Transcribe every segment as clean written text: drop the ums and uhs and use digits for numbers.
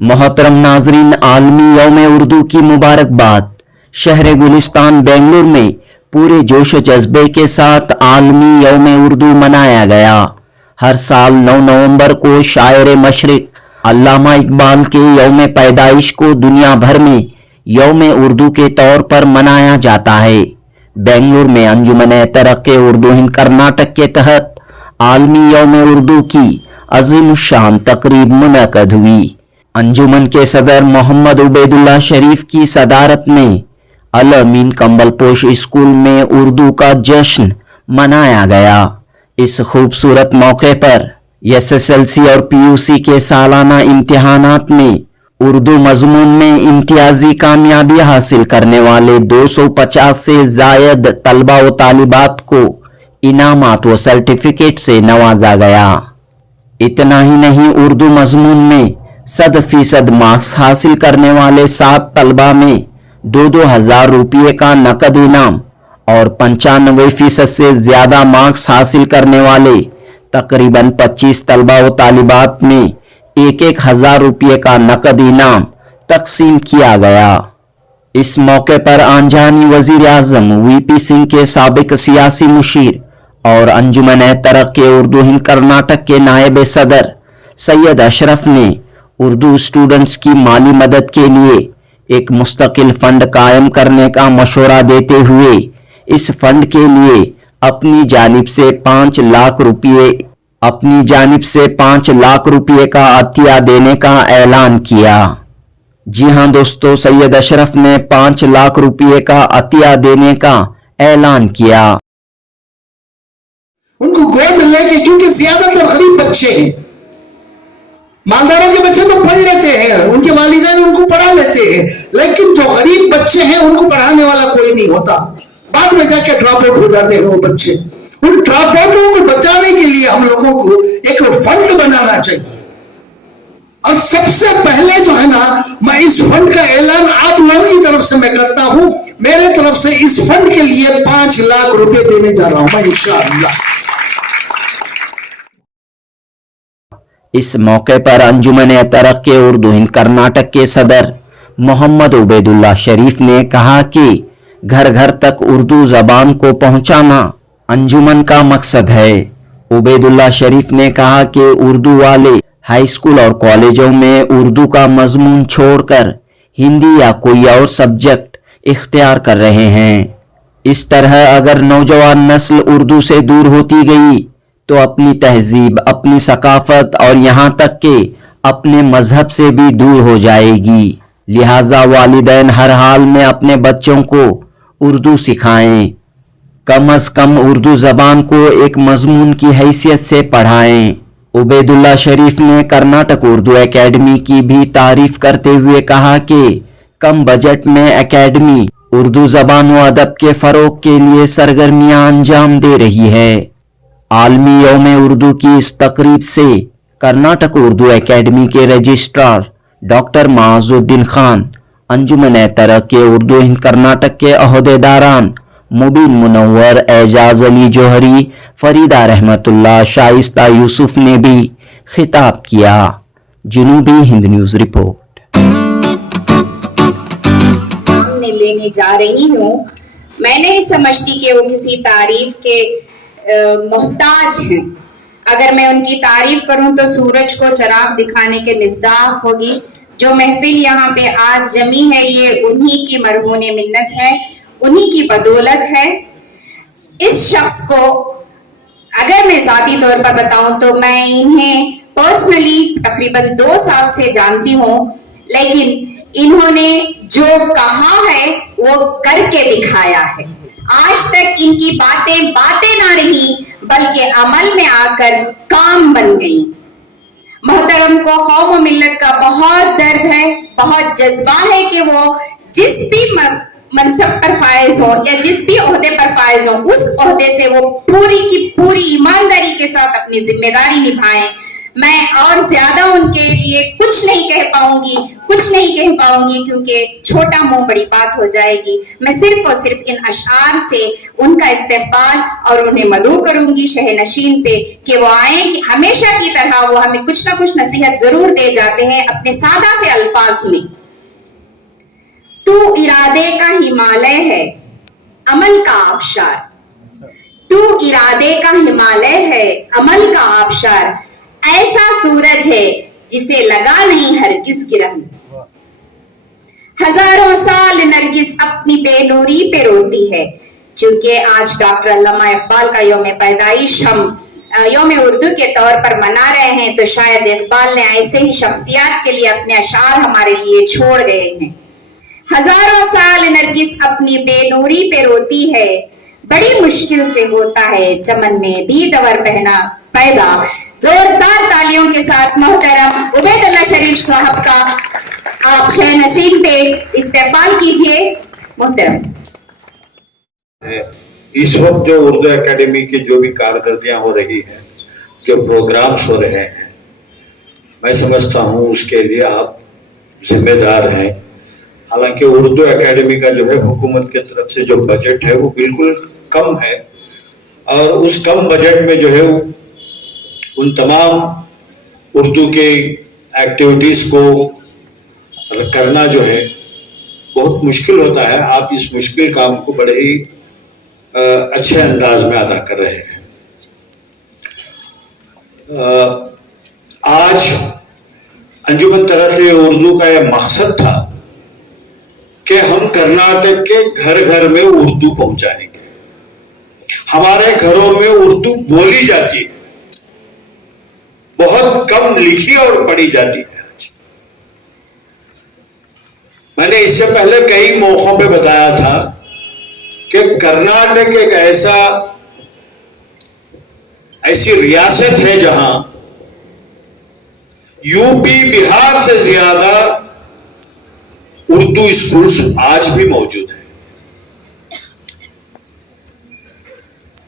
मोहतरम नाजरीन, आलमी यौम उर्दू की मुबारकबाद। शहर गुलिस्तान बेंगलुरु में पूरे जोश जज्बे के साथ आलमी यौम उर्दू मनाया गया। हर साल 9 नवंबर को शायर मशरिक अल्लामा इकबाल के यौम पैदाइश को दुनिया भर में यौम उर्दू के तौर पर मनाया जाता है। बेंगलुरु में अंजुमन तरक्के उर्दू हिंद कर्नाटक के तहत आलमी यौम उर्दू की अजीमुश्शान तकरीब मुनक़द हुई। अंजुमन के सदर मोहम्मद उबैदुल्लाह शरीफ की सदारत में अल अमीन कंबलपोश स्कूल में उर्दू का जश्न मनाया गया। इस खूबसूरत मौके पर एसएसएलसी और पीयूसी के सालाना इम्तिहानात में उर्दू मजमून में इम्तियाजी कामयाबी हासिल करने वाले 250 से जायद तलबा व तालिबात को इनामात व सर्टिफिकेट से नवाजा गया। इतना ही नहीं, उर्दू मजमून में 100% मार्क्स हासिल करने वाले 7 तलबा में 2-2 हजार रुपये का नकद इनाम और 95% से ज्यादा मार्क्स हासिल करने वाले तकरीबन 25 तलबा व तालिबात में 1-1 हजार रुपये का नकद इनाम तकसीम किया गया। इस मौके पर आंजानी वजीर आजम वीपी सिंह के साबिक सियासी मुशीर और अंजुमन तरक्के उर्दू हिंद कर्नाटक के नायब सदर सैयद अशरफ ने उर्दू स्टूडेंट्स की माली मदद के लिए एक मुस्तकिल फंड कायम करने का मशवरा देते हुए इस फंड के लिए अपनी जानिब से 5 लाख रुपये का अतिया देने का ऐलान किया। जी हां दोस्तों, सैयद अशरफ ने 5 लाख रुपये का अतिया देने का ऐलान किया। उनको गोद लेके, क्योंकि ज्यादातर गरीब बच्चे हैं, मालदारों के बच्चे तो पढ़ लेते हैं, उनके वालिदैन उनको पढ़ा लेते हैं, लेकिन जो गरीब बच्चे हैं उनको पढ़ाने वाला कोई नहीं होता। बाद में जाके ड्रॉप आउट हो जाते हैं वो बच्चे। उन ड्रॉप आउटों को बचाने के लिए हम लोगों को एक फंड बनाना चाहिए। और सबसे पहले जो है ना, मैं इस फंड का ऐलान आप लोगों की तरफ से मैं करता हूं। मेरे तरफ से इस फंड के लिए 5 लाख रुपए देने जा रहा हूं मैं, इंशाअल्लाह। इस मौके पर अंजुमन तरक्के उर्दू हिंद कर्नाटक के सदर मोहम्मद उबैदुल्लाह शरीफ ने कहा कि घर घर तक उर्दू जबान को पहुंचाना अंजुमन का मकसद है। उबैदुल्लाह शरीफ ने कहा कि उर्दू वाले हाई स्कूल और कॉलेजों में उर्दू का मजमून छोड़कर हिंदी या कोई और सब्जेक्ट इख्तियार कर रहे हैं। इस तरह अगर नौजवान नस्ल उर्दू से दूर होती गई तो अपनी तहजीब, अपनी सकाफत और यहाँ तक के अपने मजहब से भी दूर हो जाएगी। लिहाजा वालिदैन हर हाल में अपने बच्चों को उर्दू सिखाएं, कम अज कम उर्दू जबान को एक मजमून की हैसियत से पढ़ाएं। उबैदुल्लाह शरीफ ने कर्नाटक उर्दू एकेडमी की भी तारीफ करते हुए कहा कि कम बजट में एकेडमी उर्दू जबान व अदब के फरोग के लिए सरगर्मियां अंजाम दे रही है। आलमी यौम उर्दू की इस तकरीब से कर्नाटक उर्दू एकेडमी के रजिस्ट्रार डॉक्टर माजुद्दीन खान, अंजुमन तरक्के उर्दू हिंद कर्नाटक के अहदेदारान मुबीन मुनव्वर, एजाज अली जोहरी, फरीदा रहमतुल्लाह, शाइस्ता यूसुफ ने भी खिताब किया। जनूबी हिंद न्यूज रिपोर्ट। सामने लेने जा रही हूँ, मैं नहीं समझती कि वो किसी तारीफ के मोहताज हैं। अगर मैं उनकी तारीफ करूं तो सूरज को चराग दिखाने के मिसदाक होगी। जो महफिल यहाँ पे आज जमी है ये उन्हीं की मरहूने मिन्नत है, उन्हीं की बदौलत है। इस शख्स को अगर मैं जाती तौर पर बताऊं तो मैं इन्हें पर्सनली तकरीबन 2 साल से जानती हूँ, लेकिन इन्होंने जो कहा है वो करके दिखाया है। आज तक इनकी बातें ना रही बल्कि अमल में आकर काम बन गई। मोहतरम को कौम और मिल्लत का बहुत दर्द है, बहुत जज्बा है कि वो जिस भी मनसब पर फायज हो या जिस भी ओहदे पर फायज हो, उस ओहदे से वो पूरी की पूरी ईमानदारी के साथ अपनी जिम्मेदारी निभाएं। میں اور زیادہ ان کے لیے کچھ نہیں کہہ پاؤں گی کیونکہ چھوٹا منہ بڑی بات ہو جائے گی. میں صرف اور صرف ان اشعار سے ان کا استقبال اور انہیں مدعو کروں گی شہ نشین پہ کہ وہ آئیں, کہ ہمیشہ کی طرح وہ ہمیں کچھ نہ کچھ نصیحت ضرور دے جاتے ہیں اپنے سادہ سے الفاظ میں. تو ارادے کا ہمالیہ ہے عمل کا آبشار, تو ارادے کا ہمالیہ ہے عمل کا آبشار, ایسا سورج ہے جسے لگا نہیں ہرگز گرہن. ہزاروں سال نرگس اپنی بے نوری پہ روتی ہے. چونکہ آج ڈاکٹر علامہ اقبال کا یوم پیدائش ہم یوم اردو کے طور پر منا رہے ہیں, تو شاید اقبال نے ایسے ہی شخصیات کے لیے اپنے اشعار ہمارے لیے چھوڑ گئے ہیں. ہزاروں سال نرگس اپنی بے نوری پہ روتی ہے, بڑی مشکل سے ہوتا ہے چمن میں دیدور پہنا پیدا. زوردار تالیوں کے ساتھ محترم عبید اللہ شریف صاحب کا آپ شہ نشین پہ استقبال کیجئے. محترم اس وقت جو اردو اکیڈمی کی جو بھی کارکردگیاں ہو رہی ہیں, جو پروگرامز ہو رہے ہیں, میں سمجھتا ہوں اس کے لیے آپ ذمہ دار ہیں. حالانکہ اردو اکیڈمی کا جو ہے حکومت کی طرف سے جو بجٹ ہے وہ بالکل کم ہے, اور اس کم بجٹ میں جو ہے ان تمام اردو کے ایکٹیویٹیز کو کرنا جو ہے بہت مشکل ہوتا ہے. آپ اس مشکل کام کو بڑے ہی اچھے انداز میں ادا کر رہے ہیں. آج انجمن ترقی اردو کا یہ مقصد تھا کہ ہم کرناٹک کے گھر گھر میں اردو پہنچائیں گے. ہمارے گھروں میں اردو بولی جاتی ہے, بہت کم لکھی اور پڑھی جاتی ہے. آج میں نے اس سے پہلے کئی موقعوں پہ بتایا تھا کہ کرناٹک ایک ایسی ریاست ہے جہاں یو پی بہار سے زیادہ اردو اسکولز آج بھی موجود ہیں.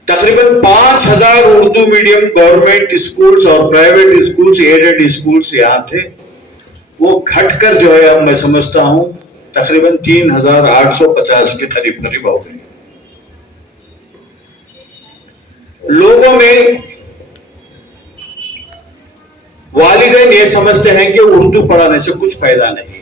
تقریباً 5000 اردو میڈیم گورنمنٹ اسکولز اور پرائیویٹ اسکولز, ایڈڈ اسکولز یہاں تھے. وہ گھٹ کر جو ہے اب میں سمجھتا ہوں تقریباً 3850 کے قریب ہو گئے. لوگوں میں والدین یہ سمجھتے ہیں کہ اردو پڑھانے سے کچھ فائدہ نہیں ہے.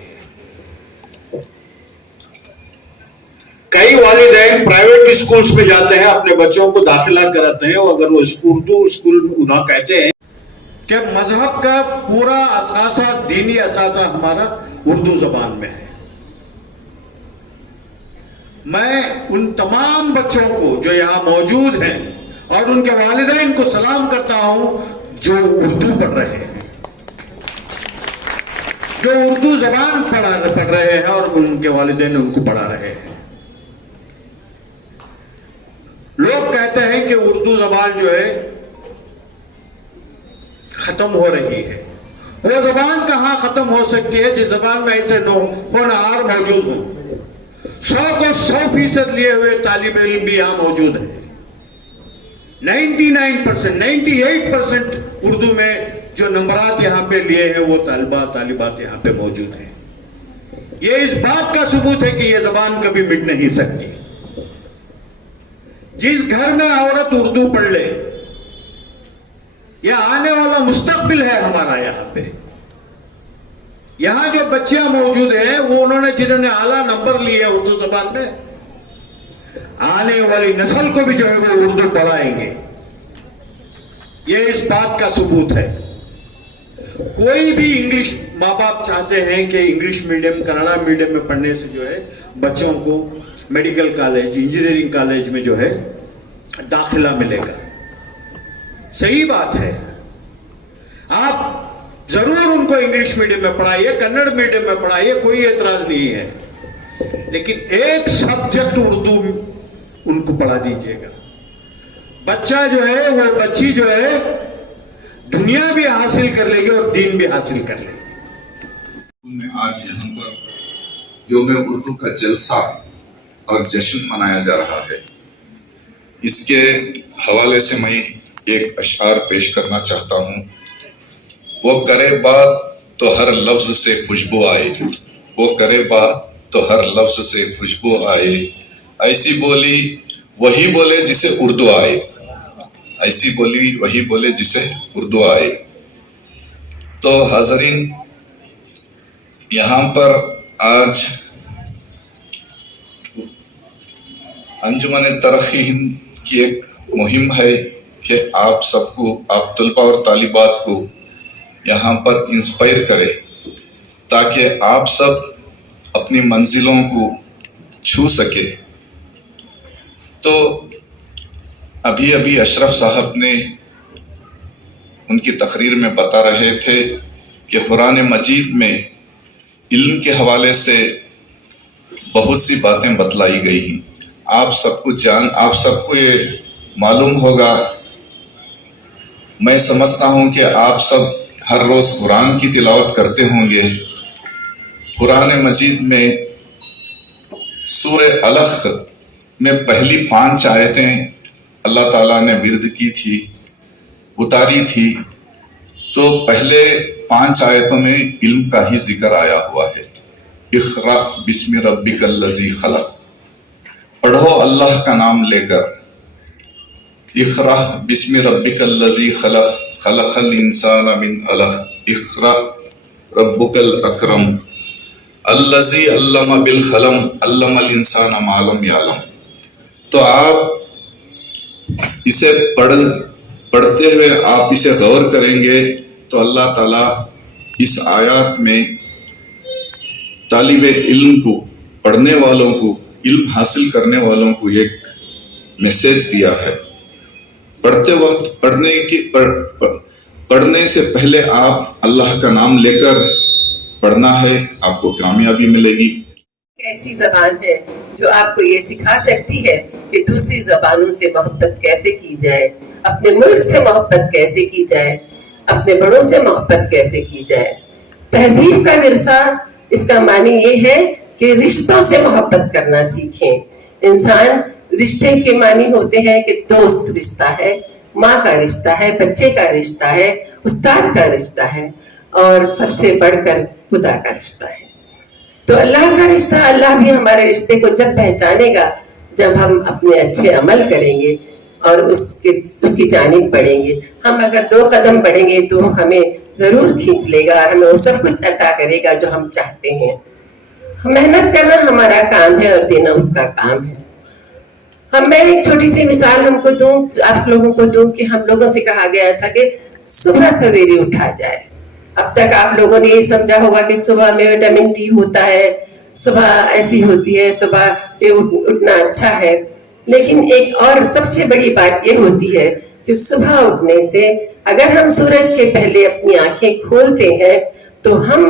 کئی والدین پرائیویٹ اسکولز میں جاتے ہیں, اپنے بچوں کو داخلہ کراتے ہیں, اور اگر وہ اردو اسکول انہیں کہتے ہیں کہ مذہب کا پورا اثاثہ, دینی اثاثہ ہمارا اردو زبان میں ہے. میں ان تمام بچوں کو جو یہاں موجود ہیں اور ان کے والدین کو سلام کرتا ہوں جو اردو پڑھ رہے ہیں, جو اردو زبان پڑھ رہے ہیں اور ان کے والدین ان کو پڑھا رہے ہیں. لوگ کہتے ہیں کہ اردو زبان جو ہے ختم ہو رہی ہے. وہ زبان کہاں ختم ہو سکتی ہے جس زبان میں ایسے ہونہار موجود ہوں. 100 کو 100% لیے ہوئے طالب علم بھی یہاں موجود ہیں. 99%, 98% اردو میں جو نمبرات یہاں پہ لیے ہیں وہ طالبات یہاں پہ موجود ہیں. یہ اس بات کا ثبوت ہے کہ یہ زبان کبھی مٹ نہیں سکتی. جس گھر میں عورت اردو پڑھ لے, یہ آنے والا مستقبل ہے ہمارا. یہاں پہ یہاں جو بچیاں موجود ہیں وہ جنہوں نے اعلیٰ نمبر لیے اردو زبان میں, آنے والی نسل کو بھی جو ہے وہ اردو پڑھائیں گے. یہ اس بات کا ثبوت ہے. کوئی بھی انگلش ماں باپ چاہتے ہیں کہ انگلش میڈیم, کنڑا میڈیم میں پڑھنے سے جو ہے بچوں کو میڈیکل کالج, انجینئرنگ کالج میں جو ہے داخلہ ملے گا. صحیح بات ہے, آپ ضرور ان کو انگلش میڈیم میں پڑھائیے, کنڑ میڈیم میں پڑھائیے, کوئی اعتراض نہیں ہے, لیکن ایک سبجیکٹ اردو ان کو پڑھا دیجیے گا. بچہ جو ہے وہ بچی جو ہے دنیا بھی حاصل کر لے گی اور دین بھی حاصل کر لے گی. آج یہاں پر یوم اردو کا جلسہ اور جشن منایا جا رہا ہے. اس کے حوالے سے میں ایک اشعار پیش کرنا چاہتا ہوں. وہ کرے بات تو ہر لفظ سے خوشبو آئے، وہ کرے بات تو ہر لفظ سے خوشبو آئے، ایسی بولی وہی بولے جسے اردو آئے، ایسی بولی وہی بولے جسے اردو آئے۔ تو حاضرین، یہاں پر آج انجمن ترقی ہند کی ایک مہم ہے کہ آپ سب کو، آپ طلباء اور طالبات کو یہاں پر انسپائر کرے تاکہ آپ سب اپنی منزلوں کو چھو سکے۔ تو ابھی اشرف صاحب نے ان کی تقریر میں بتا رہے تھے کہ قرآن مجید میں علم کے حوالے سے بہت سی باتیں بتلائی گئی ہیں۔ آپ سب کو یہ معلوم ہوگا، میں سمجھتا ہوں کہ آپ سب ہر روز قرآن کی تلاوت کرتے ہوں گے۔ قرآن مجید میں سورہ علق میں پہلی 5 آیتیں اللہ تعالیٰ نے ورد کی تھی، اتاری تھی، تو پہلے 5 آیتوں میں علم کا ہی ذکر آیا ہوا ہے۔ اقرأ بسم ربک الذی خلق، پڑھو اللہ کا نام لے کر۔ اقرأ بسم ربک الذی خلق، خلق الانسان من علق، اقرأ ربک الاکرم الذی علم بالقلم علم الانسان ما لم یعلم۔ تو آپ اسے پڑھتے ہوئے آپ اسے غور کریں گے تو اللہ تعالیٰ اس آیات میں طالب علم کو، پڑھنے والوں کو، علم حاصل کرنے والوں کو ایک میسج دیا ہے۔ پڑھتے وقت پڑھنے سے پہلے آپ اللہ کا نام لے کر پڑھنا ہے، آپ کو کامیابی ملے گی۔ ایسی زبان ہے جو آپ کو یہ سکھا سکتی ہے کہ دوسری زبانوں سے محبت کیسے کی جائے، اپنے ملک سے محبت کیسے کی جائے، اپنے بڑوں سے محبت کیسے کی جائے۔ تہذیب کا ورثہ، اس کا معنی یہ ہے کہ رشتوں سے محبت کرنا سیکھیں۔ انسان رشتے کے معنی ہوتے ہیں کہ دوست رشتہ ہے، ماں کا رشتہ ہے، بچے کا رشتہ ہے، استاد کا رشتہ ہے، اور سب سے بڑھ کر خدا کا رشتہ ہے۔ تو اللہ کا رشتہ، اللہ بھی ہمارے رشتے کو جب پہچانے گا جب ہم اپنے اچھے عمل کریں گے اور اس کی جانب بڑھیں گے۔ ہم اگر 2 قدم بڑھیں گے تو ہمیں ضرور کھینچ لے گا اور ہمیں وہ سب کچھ عطا کرے گا جو ہم چاہتے ہیں۔ محنت کرنا ہمارا کام ہے اور دینا اس کا کام ہے۔ میں ایک چھوٹی سی مثال ہم کو دوں، آپ لوگوں کو دوں کہ ہم لوگوں سے کہا گیا تھا کہ صبح سویرے اٹھا جائے۔ اب تک آپ لوگوں نے یہ سمجھا ہوگا کہ صبح میں وٹامن ڈی ہوتا ہے، صبح ایسی ہوتی ہے، صبح کے اٹھنا اچھا ہے، لیکن ایک اور سب سے بڑی بات یہ ہوتی ہے کہ صبح اٹھنے سے اگر ہم سورج کے پہلے اپنی آنکھیں کھولتے ہیں تو ہم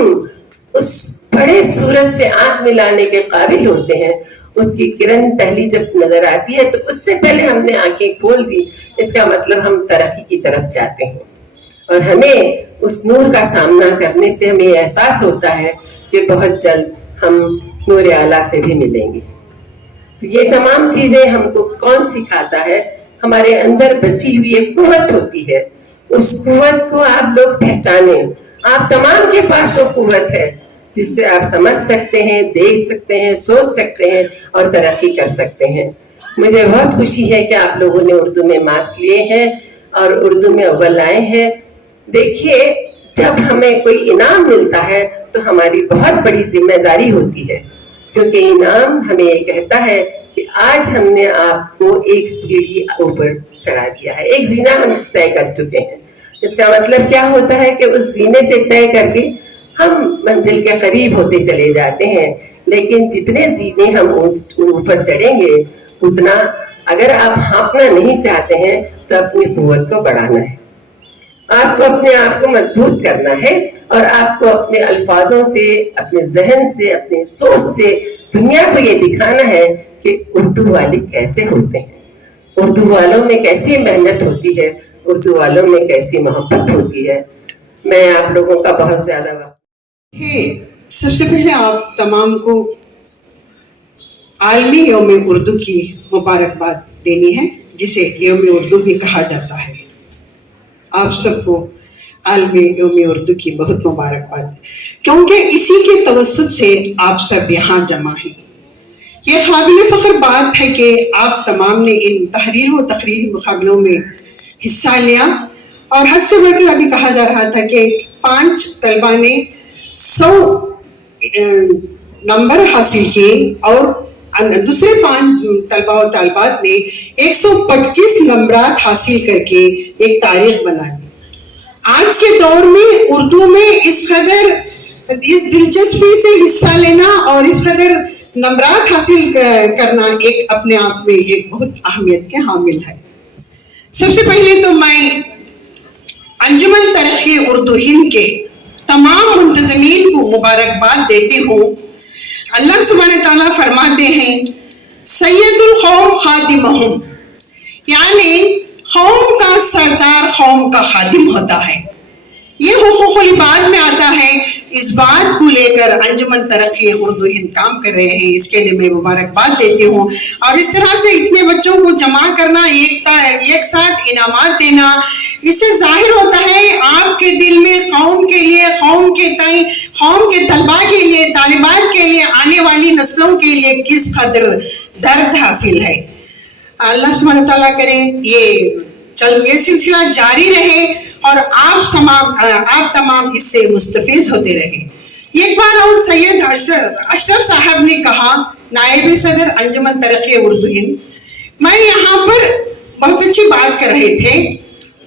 اس بڑے سورج سے آنکھ ملانے کے قابل ہوتے ہیں۔ اس کی کرن پہلی جب نظر آتی ہے تو اس سے پہلے ہم نے آنکھیں کھول دی، اس کا مطلب ہم ترقی کی طرف جاتے ہیں، اور ہمیں اس نور کا سامنا کرنے سے ہمیں احساس ہوتا ہے کہ بہت جلد ہم نور اعلیٰ سے بھی ملیں گے۔ تو یہ تمام چیزیں ہم کو کون سکھاتا ہے؟ ہمارے اندر بسی ہوئی ایک قوت ہوتی ہے، اس قوت کو آپ لوگ پہچانیں۔ آپ تمام کے پاس وہ قوت ہے جس سے آپ سمجھ سکتے ہیں، دیکھ سکتے ہیں، سوچ سکتے ہیں اور ترقی کر سکتے ہیں۔ مجھے بہت خوشی ہے کہ آپ لوگوں نے اردو میں مارکس لیے ہیں اور اردو میں اول آئے ہیں۔ دیکھیے، جب ہمیں کوئی انعام ملتا ہے تو ہماری بہت بڑی ذمہ داری ہوتی ہے، کیونکہ انعام ہمیں یہ کہتا ہے کہ آج ہم نے آپ کو ایک سیڑھی اوپر چڑھا دیا ہے، ایک زینہ ہم طے کر چکے ہیں۔ اس کا مطلب کیا ہوتا ہے کہ اس زینے سے طے کر کے ہم منزل کے قریب ہوتے چلے جاتے ہیں، لیکن جتنے زینے ہم اوپر چڑھیں گے اتنا، اگر آپ ہانپنا نہیں چاہتے ہیں تو اپنی قوت کو بڑھانا ہے، آپ کو اپنے آپ کو مضبوط کرنا ہے، اور آپ کو اپنے الفاظوں سے، اپنے ذہن سے، اپنی سوچ سے دنیا کو یہ دکھانا ہے کہ اردو والے کیسے ہوتے ہیں، اردو والوں میں کیسی محنت ہوتی ہے، اردو والوں میں کیسی محبت ہوتی ہے۔ میں آپ لوگوں کا بہت زیادہ وقت سب سے پہلے آپ تمام کو عالمی یوم اردو کی مبارکباد دینی ہے، جسے یوم اردو بھی کہا جاتا ہے۔ آپ سب کو आलमी यौम उर्दू की बहुत मुबारकबाद, क्योंकि इसी के तवस्सुत से आप सब यहाँ जमा हैं। ये काबिल फ़ख्र बात है कि आप तमाम ने इन तहरीर व तकरीर मुकाबलों में हिस्सा लिया, और हद से बढ़कर अभी कहा जा रहा था कि 5 तलबा ने 100 नंबर हासिल किए और दूसरे 5 तलबा और तालिबात ने 125 नंबरात हासिल करके एक तारीख बना दी। आज के दौर में उर्दू में इस दिलचस्पी से हिस्सा लेना और इस कदर नंबरात हासिल करना एक अपने आप में एक बहुत अहमियत के हामिल है। सबसे पहले तो मैं अंजुमन तरक्की उर्दू हिंद के तमाम मुंतज़मीन को मुबारकबाद देती हूँ। अल्लाह सुब्हानहू तआला फरमाते हैं, सैयदुल कौम खादिमहुम, यानी कौम का सरदार कौम का खादिम होता है। ये हुकूकुल इबाद में आता है। इस बात को लेकर अंजुमन तरक्की उर्दू हिंद काम कर रहे हैं, इसके लिए मैं मुबारकबाद देती हूँ। और इस तरह से इतने बच्चों को जमा करना, एक साथ इनामात देना, इससे जाहिर होता है आपके दिल में कौम के लिए, कौम के तय, कौम के तलबा के लिए, तालिबात के लिए, आने वाली नस्लों के लिए किस कदर दर्द हासिल है। अल्लाह सुब्हानहू तआला करे ये सिलसिला जारी रहे और आप तमाम इससे मुस्तफीज होते रहे। एक बार और सैयद अशरफ साहब ने कहा, नायब सदर अंजुमन तरक्की उर्दू हिंद, मैं यहाँ पर बहुत अच्छी बात कर रहे थे,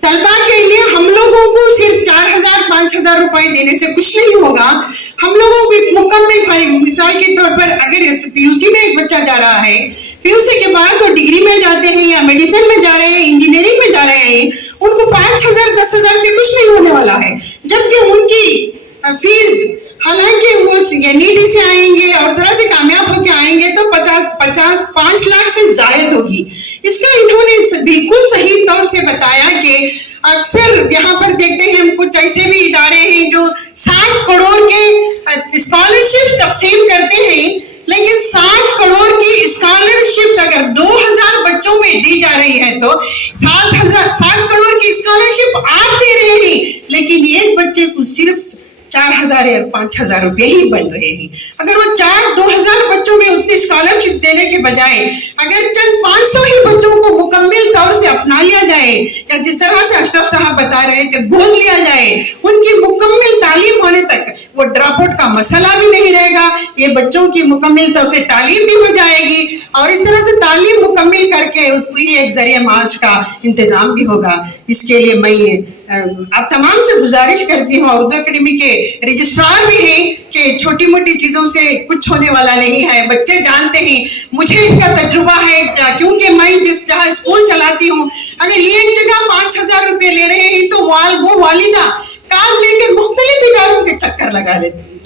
तलबा के लिए हम लोगों को सिर्फ 4,000-5,000 रुपए देने से कुछ नहीं होगा। हम लोगों को एक मुकम्मल, मिसाल के तौर पर अगर पीयूसी में एक बच्चा जा रहा है, पीयूसी के बाद वो डिग्री में जाते हैं या मेडिसिन में जा रहे हैं, इंजीनियरिंग में जा रहे हैं, उनको 5,000-10,000 से कुछ नहीं होने वाला है, जबकि उनकी फीस, हालांकि वो नीडी से आएंगे और तरह से कामयाब होकर आएंगे तो 5 लाख से जायद होगी। इसका इन्होंने बिल्कुल सही तौर से बताया कि अक्सर यहाँ पर देखते हैं हम कुछ ऐसे भी इदारे हैं जो 60 करोड़ के स्कॉलरशिप तकसीम करते हैं, लेकिन 60 करोड़ की स्कॉलरशिप अगर 2,000 बच्चों में दी जा रही है तो 60 करोड़ की स्कॉलरशिप आप दे रहे हैं, लेकिन एक बच्चे को सिर्फ 4,000 या 5,000 रुपये ही बन रहे हैं। अगर वो 2,000 बच्चों में उतनी स्कॉलरशिप देने के बजाय अगर चंद 500 ही बच्चों को मुकम्मल तौर से अपना लिया जाए, या जिस तरह से अशरफ साहब बता रहे हैं कि गोद लिया जाए, उनकी मुकम्मल तालीम होने तक वो ड्रॉप आउट का मसला भी नहीं रहेगा, ये बच्चों की मुकम्मल तौर से तालीम भी हो जाएगी और इस तरह से तालीम मुकम्मल करके एक जरिए मार्च का इंतजाम भी होगा। इसके लिए मैं आप तमाम से गुजारिश करती हूँ, उर्दू अकेडमी के रजिस्ट्रार भी हैं, कि छोटी मोटी चीजों से कुछ होने वाला नहीं है। बच्चे जानते हैं, मुझे इसका तजुर्बा है क्योंकि मैं जहाँ स्कूल चलाती हूँ, अगर एक जगह 5,000 रुपये ले रहे हैं तो वो वालिदा काम लेकर मुख्तलिफ इदारों के चक्कर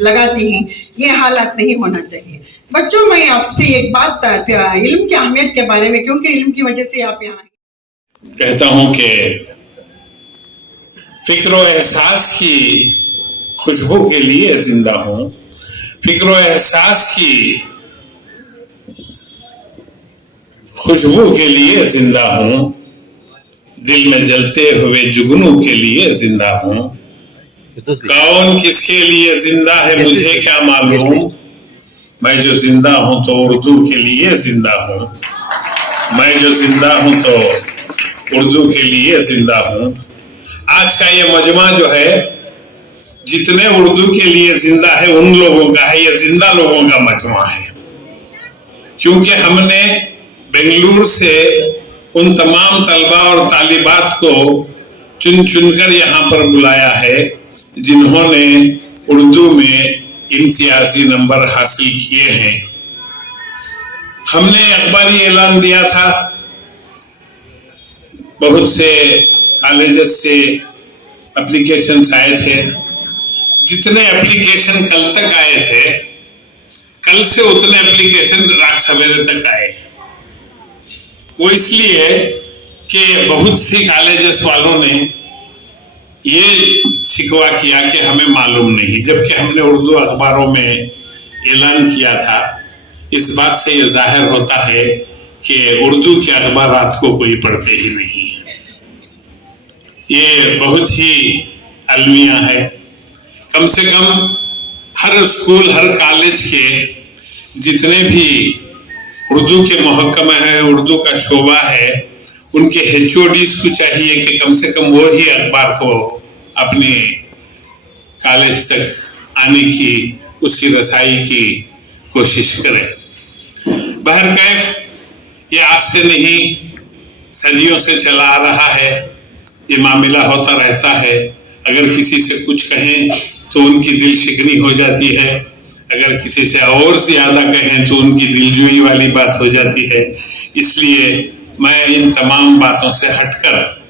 लगाती हैं। ये हालात नहीं होना चाहिए। बच्चों, मैं आपसे एक बात इल्म की अहमियत के बारे में, क्योंकि इल्म की वजह से आप यहाँ कहता हूँ कि फिक्र और एहसास की खुशबू के लिए जिंदा हूँ, फिक्र और एहसास की खुशबू के लिए जिंदा हूँ, दिल में जलते हुए जुगनू के लिए जिंदा हूँ। कौन किसके लिए जिंदा है मुझे क्या मालूम, मैं जो जिंदा हूँ तो उर्दू के लिए जिंदा हूँ, मैं जो जिंदा हूँ तो उर्दू के लिए जिंदा हूँ। आज का ये मजमा जो है, जितने उर्दू के लिए जिंदा है उन लोगों का है, ये जिंदा लोगों का मजमा है, क्योंकि हमने बेंगलुरु से उन तमाम तलबा और तालिबात को चुन चुनकर यहाँ पर बुलाया है जिन्होंने उर्दू में इम्तियाजी नंबर हासिल किए हैं। हमने अखबारी ऐलान दिया था, बहुत से कॉलेजेस से एप्लीकेशन आए थे। जितने एप्लीकेशन कल तक आए थे, कल से उतने एप्लीकेशन रात सवेरे तक आए। वो इसलिए कि बहुत सी कॉलेजेस वालों ने ये शिकवा किया कि हमें मालूम नहीं, जबकि हमने उर्दू अखबारों में ऐलान किया था। इस बात से ये जाहिर होता है कि उर्दू के अखबारात को कोई पढ़ते ही नहीं। ये बहुत ही अलमिया है। कम से कम हर स्कूल, हर कॉलेज के जितने भी उर्दू के महकमा है, उर्दू का शोबा है, उनके HODs को चाहिए कि कम से कम वो ही अखबार को अपने कॉलेज तक आने की, उसकी रसाई की कोशिश करें। बहरकैफ ये आज से नहीं, सदियों से चला आ रहा है, ये मामला होता रहता है। अगर किसी से कुछ कहें तो उनकी दिल शिकनी हो जाती है, अगर किसी से और ज्यादा कहें तो उनकी दिलजुई वाली बात हो जाती है। इसलिए मैं इन तमाम बातों से हटकर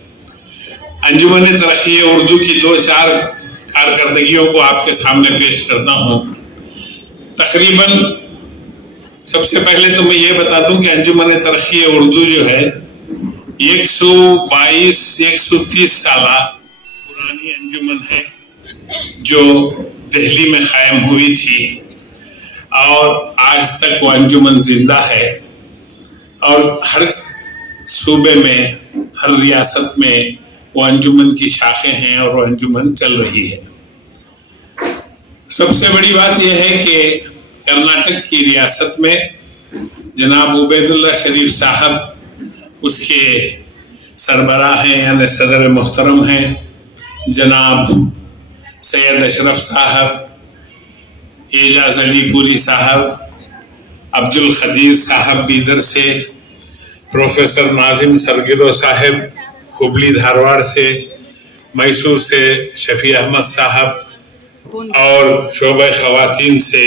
अंजुमन तरक्की उर्दू की 2-4 कारकर्दगियों को आपके सामने पेश करता हूँ। तकरीबन सबसे पहले तो मैं ये बता दूं कि अंजुमन तरक्की उर्दू जो है 122-130 साल पुरानी अंजुमन है, जो दिल्ली में कायम हुई थी और आज तक वो अंजुमन जिंदा है और हर सूबे में, हर रियासत में वो अंजुमन की शाखें हैं और वो अंजुमन चल रही है। सबसे बड़ी बात यह है कि कर्नाटक की रियासत में जनाब उबैदुल्ला शरीफ साहब उसके सरबराह हैं, यानी सदर मुहतरम हैं। जनाब सैयद अशरफ साहब, एजाज अली पूरी साहब, अब्दुल खदीर साहब बीदर से, प्रोफेसर नाजिम सरगिरो साहब हुबली धारवाड़ से, मैसूर से शफी अहमद साहब और शोबे खवातीन से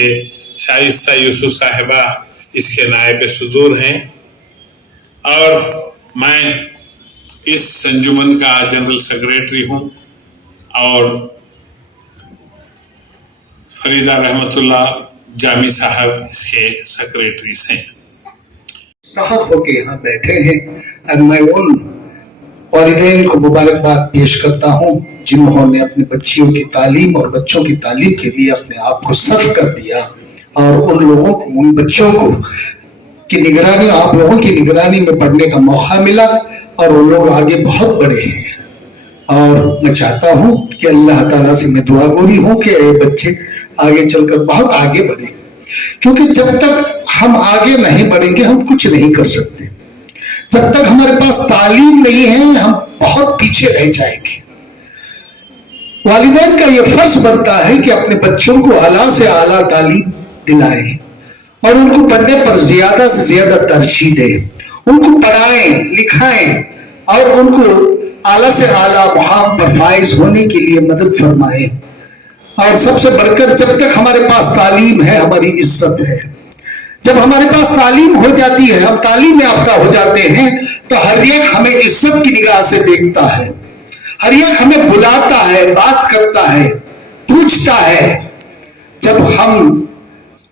शाइस्ता यूसुफ साहिबा इसके नायब सदूर हैं। और मैं इस अंजुमन का जनरल सेक्रेटरी हूँ और फरीदा रहमतुल्लाह जामी साहब इसके सेक्रेटरी हैं। साहब होके यहाँ बैठे हैं और मैं उन वालिदैन को मुबारकबाद पेश करता हूँ जिन्होंने अपने बच्चियों की तालीम और बच्चों की तालीम के लिए अपने आप को सर्व कर दिया और उन लोगों को, उन बच्चों को की निगरानी, आप लोगों की निगरानी में पढ़ने का मौका मिला और वो लोग आगे बहुत बड़े हैं। और मैं चाहता हूँ कि अल्लाह ताला से मैं दुआगोरी हूँ कि ये बच्चे आगे चलकर बहुत आगे बढ़े, क्योंकि जब तक हम आगे नहीं बढ़ेंगे हम कुछ नहीं कर सकते। जब तक हमारे पास तालीम नहीं है हम बहुत पीछे रह जाएंगे। वालिदैन का ये फर्ज बनता है कि अपने बच्चों को आला से आला तालीम दिलाएं और उनको पढ़ने पर ज्यादा से ज्यादा तरजीह दें, उनको पढ़ाएं, लिखाएं और उनको आला से आला मुकाम पर फाइज होने के लिए मदद फरमाएं। और सबसे बढ़कर जब तक हमारे पास तालीम है हमारी इज्जत है। जब हमारे पास तालीम हो जाती है, हम तालीम याफ्ता हो जाते हैं, तो हर एक हमें इज्जत की निगाह से देखता है, हर एक हमें बुलाता है, बात करता है, पूछता है। जब हम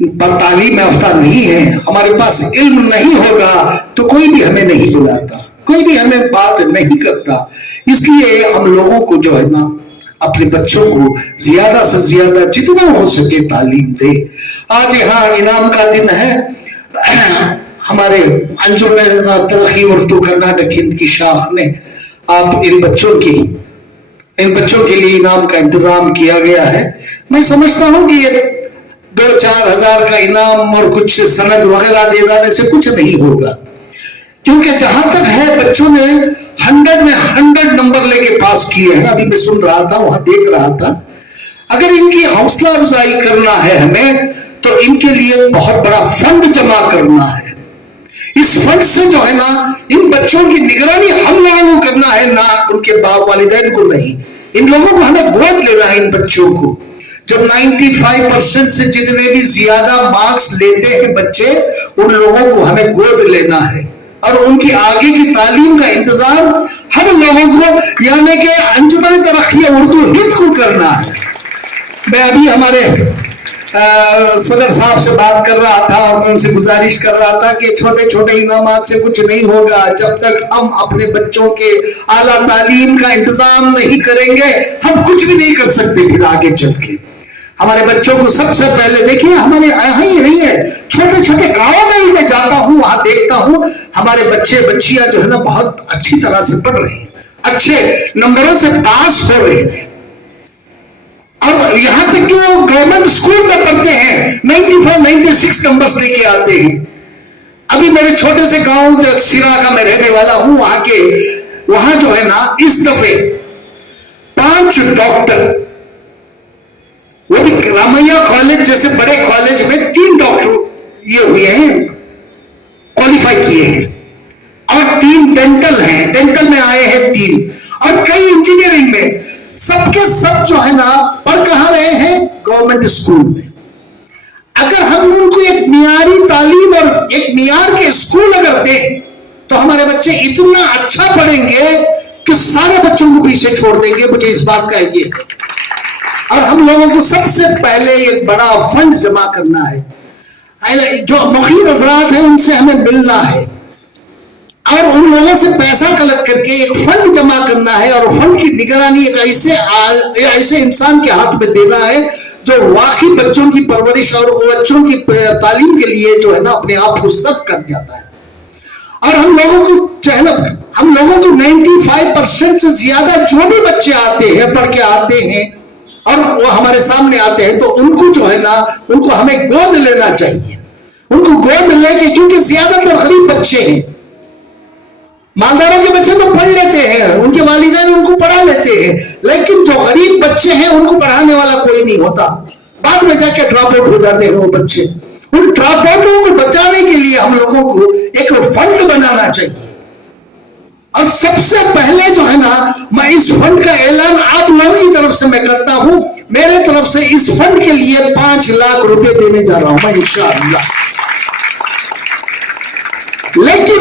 पर तालीम याफ्ता नहीं है, हमारे पास इल्म नहीं होगा, तो कोई भी हमें नहीं बुलाता, कोई भी हमें बात नहीं करता। इसलिए हम लोगों को जो है ना अपने बच्चों को ज्यादा से ज्यादा जितना हो सके तालीम दे। आज यहाँ इनाम का दिन है। हमारे अंजुमन तरक्की उर्दू कर्नाटक हिंद की शाख ने आप इन बच्चों के लिए इनाम का इंतजाम किया गया है। मैं समझता हूँ कि ये 2-4 हजार का इनाम और कुछ सनद वगैरह दे देने से कुछ नहीं होगा, क्योंकि जहां तक है बच्चों ने 100 में 100 नंबर लेके पास किए हैं। अभी मैं सुन रहा था, वहां देख रहा था। अगर इनकी हौसला अफजाई करना है हमें, तो इनके लिए बहुत बड़ा फंड जमा करना है। इस फंड से जो है ना इन बच्चों की निगरानी हम लोगों को करना है, ना उनके बाप वालिदैन को नहीं। इन लोगों को हमें गोद लेना है इन बच्चों को। जब 95% से जितने भी ज्यादा मार्क्स लेते हैं बच्चे, उन लोगों को हमें गोद लेना है और उनकी आगे की तालीम का इंतजाम हम लोगों को, यानी कि अंजुमन तरक्की उर्दू हिंद को करना है। मैं अभी हमारे सदर साहब से बात कर रहा था और मैं उनसे गुजारिश कर रहा था कि छोटे छोटे इनामात से कुछ नहीं होगा। जब तक हम अपने बच्चों के आला तालीम का इंतजाम नहीं करेंगे, हम कुछ भी नहीं कर सकते फिर आगे चल के। हमारे बच्चों को सबसे पहले देखिए, हमारे यहाँ ही नहीं है, छोटे छोटे गाँव में भी मैं जाता हूँ, वहां देखता हूँ हमारे बच्चे बच्चियां जो है ना बहुत अच्छी तरह से पढ़ रहे हैं, अच्छे नंबरों से पास हो रहे हैं। اور یہاں تک کہ وہ گورنمنٹ اسکول میں پڑھتے ہیں 95-96 نمبرز لے کے آتے ہیں. ابھی میرے چھوٹے سے گاؤں سرا کا میں رہنے والا ہوں, وہاں جو ہے نا اس دفعے 5 ڈاکٹر, وہ بھی رامیا کالج جیسے بڑے کالج میں 3 ڈاکٹر یہ ہوئے ہیں, کوالیفائی کیے ہیں, اور 3 ڈینٹل ہیں, ڈینٹل میں آئے ہیں 3, اور کئی انجینئرنگ میں. سب کے سب جو ہے نا پڑھ کہاں رہے ہیں؟ گورنمنٹ اسکول میں. اگر ہم ان کو ایک معیاری تعلیم اور ایک معیار کے اسکول اگر دیں تو ہمارے بچے اتنا اچھا پڑھیں گے کہ سارے بچوں کو پیچھے چھوڑ دیں گے. مجھے اس بات کا یہ, اور ہم لوگوں کو سب سے پہلے ایک بڑا فنڈ جمع کرنا ہے. جو مخیر حضرات ہیں ان سے ہمیں ملنا ہے, اور ان لوگوں سے پیسہ کلیکٹ کر کے ایک فنڈ جمع کرنا ہے, اور فنڈ کی نگرانی ایک ایسے انسان کے ہاتھ میں دینا ہے جو واقعی بچوں کی پرورش اور بچوں کی تعلیم کے لیے جو ہے نا اپنے آپ کو صرف کر جاتا ہے. اور ہم لوگوں کو 95% سے زیادہ جو بھی بچے آتے ہیں, پڑھ کے آتے ہیں اور وہ ہمارے سامنے آتے ہیں, تو ان کو جو ہے نا ان کو ہمیں گود لینا چاہیے. ان کو گود لے کے, کیونکہ زیادہ تر غریب بچے ہیں. مالداروں کے بچے تو پڑھ لیتے ہیں, ان کے والدین ان کو پڑھا لیتے ہیں, لیکن جو غریب بچے ہیں ان کو پڑھانے والا کوئی نہیں ہوتا. بعد میں جا کے ڈراپ آؤٹ ہو جاتے ہیں وہ بچے. ان ڈراپ آؤٹوں کو بچانے کے لیے ہم لوگوں کو ایک فنڈ بنانا چاہیے. اور سب سے پہلے جو ہے نا میں اس فنڈ کا اعلان آپ لوگوں کی طرف سے میں کرتا ہوں. میرے طرف سے اس فنڈ کے لیے 5 لاکھ روپے دینے جا رہا ہوں میں انشاءاللہ. لیکن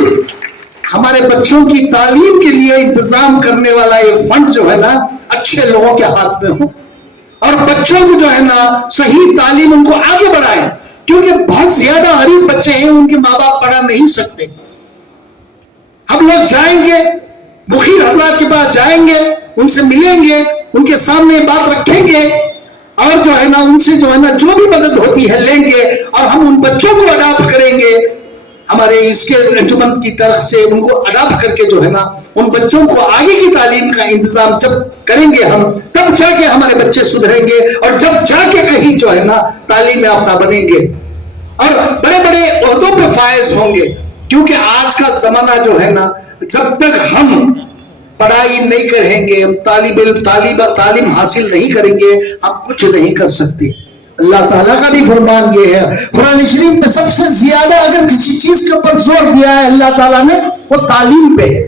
ہمارے بچوں کی تعلیم کے لیے انتظام کرنے والا یہ فنڈ جو ہے نا اچھے لوگوں کے ہاتھ میں ہو, اور بچوں کو جو ہے نا صحیح تعلیم ان کو آگے بڑھائیں. کیونکہ بہت زیادہ غریب بچے ہیں, ان کے ماں باپ پڑھا نہیں سکتے. ہم لوگ جائیں گے, مخیر حضرات کے پاس جائیں گے, ان سے ملیں گے, ان کے سامنے بات رکھیں گے, اور جو ہے نا ان سے جو ہے نا جو بھی مدد ہوتی ہے لیں گے, اور ہم ان بچوں کو اڈاپٹ کریں گے. ہمارے اس کے انجمن کی طرف سے ان کو اڈاپٹ کر کے جو ہے نا ان بچوں کو آگے کی تعلیم کا انتظام جب کریں گے ہم, تب جا کے ہمارے بچے سدھریں گے, اور جب جا کے کہیں جو ہے نا تعلیم یافتہ بنیں گے اور بڑے بڑے عہدوں پہ فائز ہوں گے. کیونکہ آج کا زمانہ جو ہے نا, جب تک ہم پڑھائی نہیں کریں گے, تعلیم حاصل نہیں کریں گے, ہم کچھ نہیں کر سکتے. اللہ تعالیٰ کا بھی فرمان یہ ہے, قرآن شریف میں سب سے زیادہ اگر کسی چیز کے اوپر زور دیا ہے اللہ تعالیٰ نے, وہ تعلیم پہ ہے.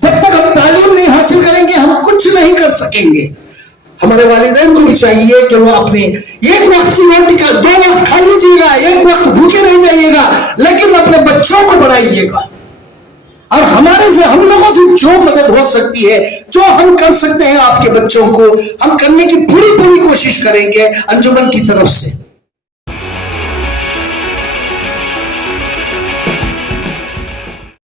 جب تک ہم تعلیم نہیں حاصل کریں گے ہم کچھ نہیں کر سکیں گے. ہمارے والدین کو بھی چاہیے کہ وہ اپنے ایک وقت کی روٹی کا 2 وقت کھا لیجیے گا, ایک وقت بھوکے رہ جائیے گا, لیکن اپنے بچوں کو پڑھائیے گا. اور ہم لوگوں سے جو مدد ہو سکتی ہے, جو ہم کر سکتے ہیں آپ کے بچوں کو, ہم کرنے کی پوری کوشش کریں گے انجمن کی طرف سے.